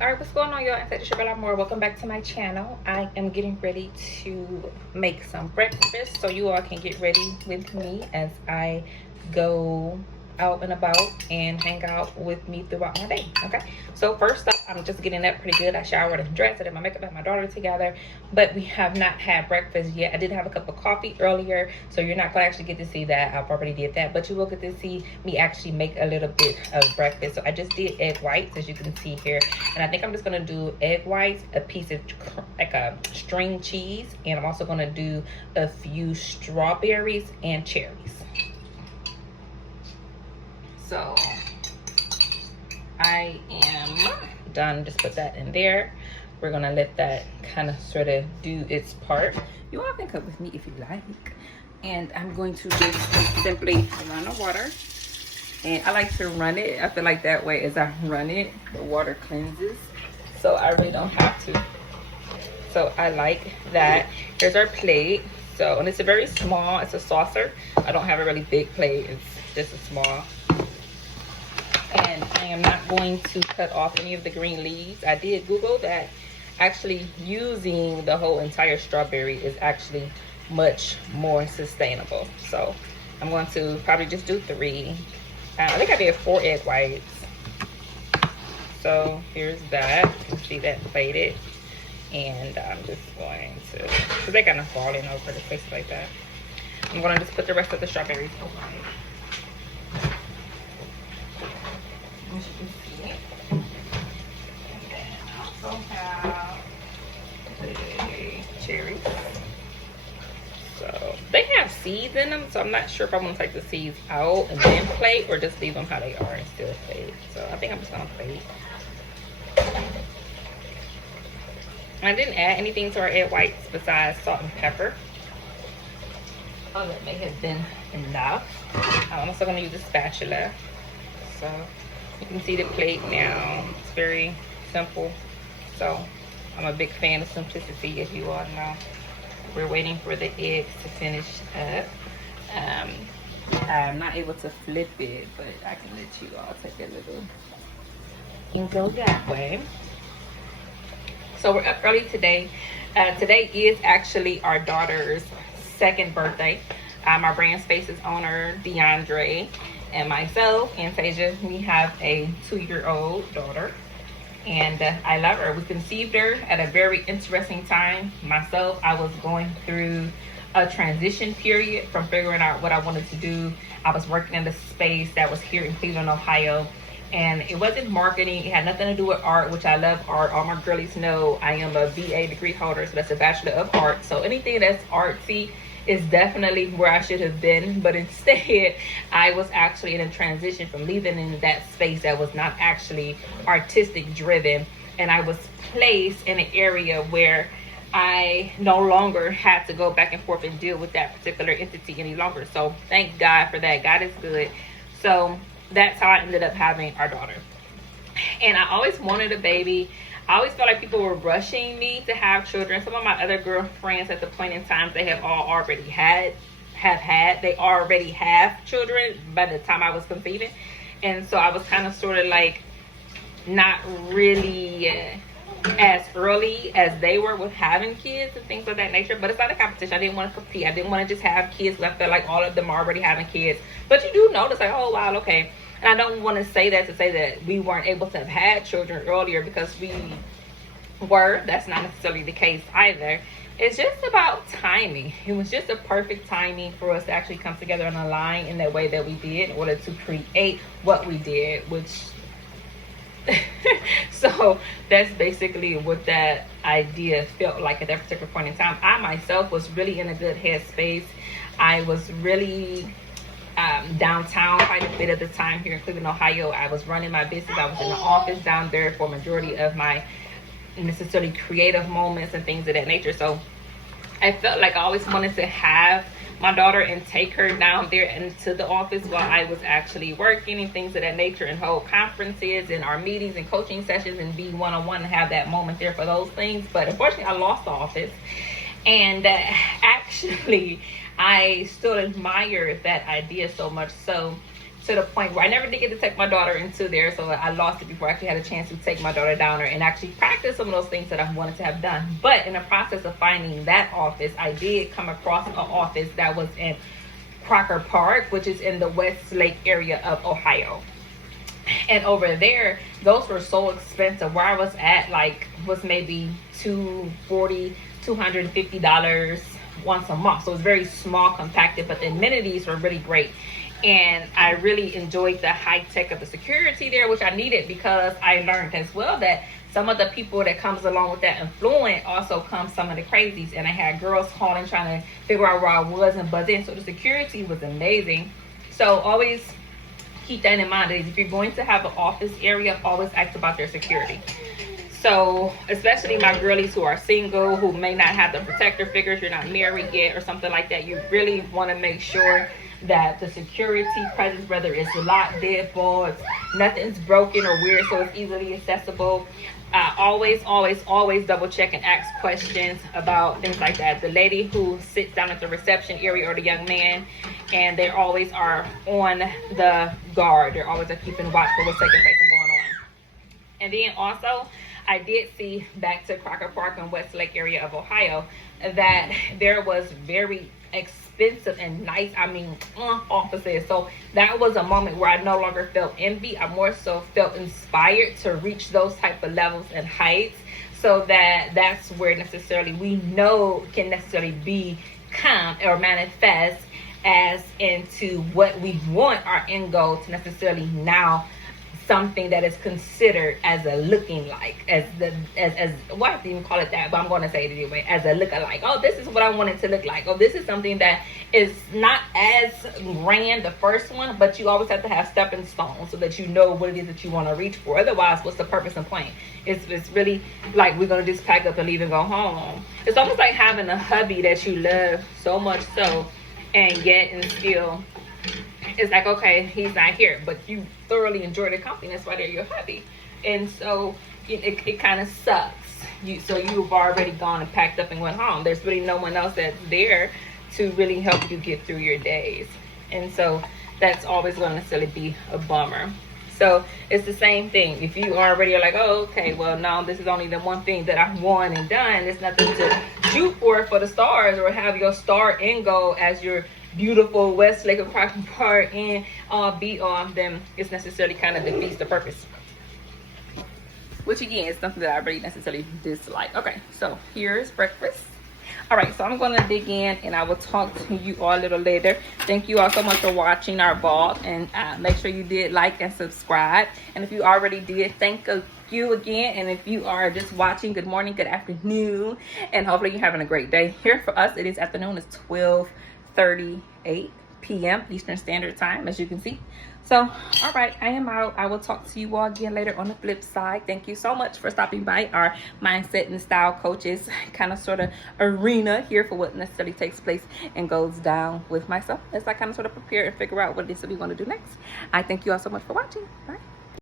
All right, what's going on, y'all? It's Shabella Moore. Welcome back to my channel. I am getting ready to make some breakfast so you all can get ready with me as I go out and about and hang out with me throughout my day. Okay, so first up, I'm just getting up pretty good. I showered and dressed. I did my makeup and my daughter together, but we have not had breakfast yet. I did have a cup of coffee earlier, so you're not gonna actually get to see that. I've already did that, but you will get to see me actually make a little bit of breakfast. So I just did egg whites, as you can see here, and I think I'm just gonna do egg whites, a piece of like a string cheese, and I'm also gonna do a few strawberries and cherries. So I am done. Just put that in there. We're gonna let that kind of sort of do its part. You all can cook with me if you like. And I'm going to just simply run the water. And I like to run it. I feel like that way as I run it, the water cleanses. So I really don't have to. So I like that. Here's our plate. So, and it's a very small, it's a saucer. I don't have a really big plate. It's just a small. And I am not going to cut off any of the green leaves. I did Google that actually using the whole entire strawberry is actually much more sustainable. So I'm going to probably just do 3. I think I did 4 egg whites. So here's that. You can see that plated. And I'm just going to, because they're kind of falling over the place like that. I'm going to just put the rest of the strawberries away. As you can see. And then I also have the cherries. So they have seeds in them, so I'm not sure if I want to take the seeds out and then plate or just leave them how they are and still plate. So I think I'm just gonna plate. I didn't add anything to our egg whites besides salt and pepper. Oh, that may have been enough. I'm also gonna use a spatula. So you can see the plate now. It's very simple. So I'm a big fan of simplicity, as you all know. We're waiting for the eggs to finish up. I'm not able to flip it, but I can let you all take a little and go that way. So we're up early today. Today is actually our daughter's 2nd birthday. Our Brand Spaces owner, DeAndre, and myself, Anastasia, we have a 2-year-old daughter. And I love her. We conceived her at a very interesting time. Myself, I was going through a transition period from figuring out what I wanted to do. I was working in a space that was here in Cleveland, Ohio. And it wasn't marketing. It had nothing to do with art, which I love art. All my girlies know I am a BA degree holder, so that's a Bachelor of Art. So anything that's artsy is definitely where I should have been. But instead, I was actually in a transition from living in that space that was not actually artistic driven. And I was placed in an area where I no longer had to go back and forth and deal with that particular entity any longer. So thank God for that. God is good. So that's how I ended up having our daughter. And I always wanted a baby. I always felt like people were rushing me to have children. Some of my other girlfriends at the point in time, they have already have children by the time I was conceiving. And so I was kind of sort of like not really as early as they were with having kids and things of that nature. But it's not a competition. I didn't want to compete. I didn't want to just have kids because I felt like all of them are already having kids. But you do notice like, oh wow, okay. And I don't want to say that to say that we weren't able to have had children earlier, because we were. That's not necessarily the case either. It's just about timing. It was just a perfect timing for us to actually come together and align in the way that we did in order to create what we did, which so that's basically what that idea felt like at that particular point in time. I myself was really in a good headspace. I was really downtown quite a bit at the time here in Cleveland, Ohio. I was running my business. I was in the office down there for a majority of my necessarily creative moments and things of that nature. So I felt like I always wanted to have my daughter and take her down there into the office while I was actually working and things of that nature, and hold conferences and our meetings and coaching sessions and be one-on-one and have that moment there for those things. But unfortunately, I lost the office. And actually, I still admire that idea so much so to the point where I never did get to take my daughter into there, so I lost it before I actually had a chance to take my daughter down there and actually practice some of those things that I wanted to have done. But in the process of finding that office, I did come across an office that was in Crocker Park, which is in the Westlake area of Ohio. And over there, those were so expensive. Where I was at, like, was maybe $240, $250 once a month. So it was very small, compacted, but the amenities were really great. And I really enjoyed the high tech of the security there, which I needed, because I learned as well that some of the people that comes along with that influence also comes some of the crazies. And I had girls calling trying to figure out where I was and buzz in. So the security was amazing. So always keep that in mind, that if you're going to have an office area, always ask about their security. So especially my girlies who are single, who may not have the protector figures, you're not married yet or something like that, you really want to make sure that the security presence, whether it's locked, deadbolts, nothing's broken or weird, so it's easily accessible. Always double check and ask questions about things like that. The lady who sits down at the reception area, or the young man, and they always are on the guard. They're always keeping watch for what's taking place and going on. And then also, I did see, back to Crocker Park and Westlake area of Ohio, that there was very expensive and nice, offices. So that was a moment where I no longer felt envy. I more so felt inspired to reach those type of levels and heights, so that's where necessarily we know can necessarily become or manifest as into what we want our end goal to necessarily now something that is considered as a looking like, as well, I have to even call it that, but I'm going to say it anyway, as a look-alike. Oh, this is what I want it to look like. Oh, this is something that is not as grand, the first one, but you always have to have stepping stones so that you know what it is that you want to reach for. Otherwise, what's the purpose and point? It's really like we're going to just pack up and leave and go home. It's almost like having a hubby that you love so much so, and yet and still it's like, okay, he's not here, but you thoroughly enjoy the company. That's why they're your hubby. And so it kind of sucks. So you've already gone and packed up and went home. There's really no one else that's there to really help you get through your days. And so that's always going to necessarily be a bummer. So it's the same thing. If you already are like, oh, okay, well, no, this is only the one thing that I've won and done. There's nothing to shoot for the stars, or have your star end goal as your beautiful Westlake of Crocker Park and be on, then it's necessarily kind of defeats the purpose. Which again is something that I really necessarily dislike. Okay, so here's breakfast. All right, so I'm going to dig in and I will talk to you all a little later. Thank you all so much for watching our vlog, and make sure you did like and subscribe. And if you already did, thank you again. And if you are just watching, good morning, good afternoon, and hopefully you're having a great day. Here for us, it is afternoon. It's 12:38 p.m. Eastern Standard Time, as you can see. So, all right, I am out. I will talk to you all again later on the flip side. Thank you so much for stopping by our mindset and style coaches kind of sort of arena here for what necessarily takes place and goes down with myself as I kind of sort of prepare and figure out what it is that we want to do next. I thank you all so much for watching. Bye.